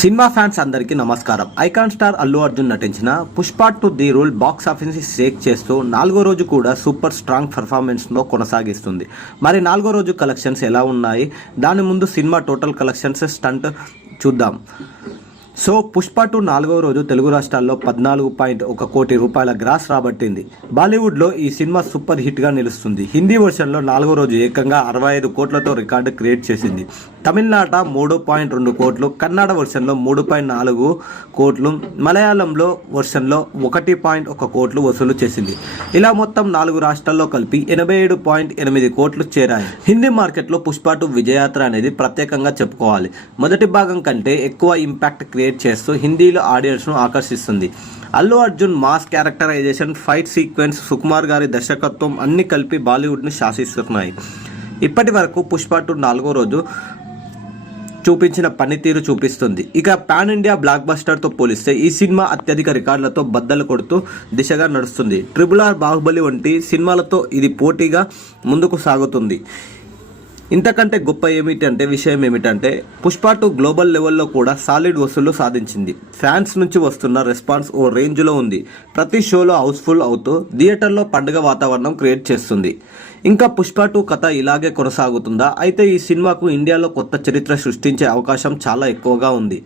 Cinema fans అందరికీ నమస్కారం. Icon star Allu Arjun నటించిన Pushpa 2 the rule box office Sheikh చేస్తూ 4వ రోజు కూడా సూపర్ స్ట్రాంగ్ పర్ఫార్మెన్స్లో కొనసాగిస్తుంది. మరి 4వ రోజు కలెక్షన్స్ ఎలా ఉన్నాయి, దాని ముందు సినిమా టోటల్ కలెక్షన్స్ స్టంట్ చూద్దాం. సో పుష్ప 2 4వ రోజు తెలుగు రాష్ట్రాల్లో 14.1 కోటి రూపాయల గ్రాస్ రాబట్టింది. బాలీవుడ్లో ఈ సినిమా సూపర్ హిట్గా నిలుస్తుంది. హిందీ వర్షన్లో 4వ రోజు ఏకంగా 65 కోట్లతో రికార్డు క్రియేట్ చేసింది. తమిళనాట 3.2 కోట్లు, కన్నడ వర్షన్లో 3.4 కోట్లు, మలయాళంలో వర్షన్లో 1.1 కోట్లు వసూలు చేసింది. ఇలా మొత్తం 4 రాష్ట్రాల్లో కలిపి 87.8 కోట్లు చేరాయి. హిందీ మార్కెట్లో పుష్ప 2 విజయయాత్ర అనేది ప్రత్యేకంగా చెప్పుకోవాలి. మొదటి భాగం కంటే ఎక్కువ ఇంపాక్ట్ క్రియేట్ చేస్తూ హిందీలో ఆడియన్స్ను ఆకర్షిస్తుంది. Allu Arjun mass characterisation, fight sequence, Sukumar గారి దర్శకత్వం అన్ని కలిపి బాలీవుడ్ని శాసిస్తున్నాయి. ఇప్పటి వరకు పుష్ప 2 4వ రోజు చూపించిన పనితీరు చూపిస్తుంది. ఇక పాన్ ఇండియా బ్లాక్ బస్టర్తో పోలిస్తే ఈ సినిమా అత్యధిక రికార్డులతో బద్దలు కొడుతూ దిశగా నడుస్తుంది. RRR, బాహుబలి వంటి సినిమాలతో ఇది పోటీగా ముందుకు సాగుతుంది. ఇంతకంటే గొప్ప విషయం ఏమిటంటే పుష్ప 2 గ్లోబల్ లెవెల్లో కూడా సాలిడ్ వసూళ్లు సాధించింది. ఫ్యాన్స్ నుంచి వస్తున్న రెస్పాన్స్ ఓ రేంజ్లో ఉంది. ప్రతి షోలో హౌస్ఫుల్ అవుతూ థియేటర్లో పండుగ వాతావరణం క్రియేట్ చేస్తుంది. ఇంకా పుష్ప 2 కథ ఇలాగే కొనసాగుతుందా? అయితే ఈ సినిమాకు ఇండియాలో కొత్త చరిత్ర సృష్టించే అవకాశం చాలా ఎక్కువగా ఉంది.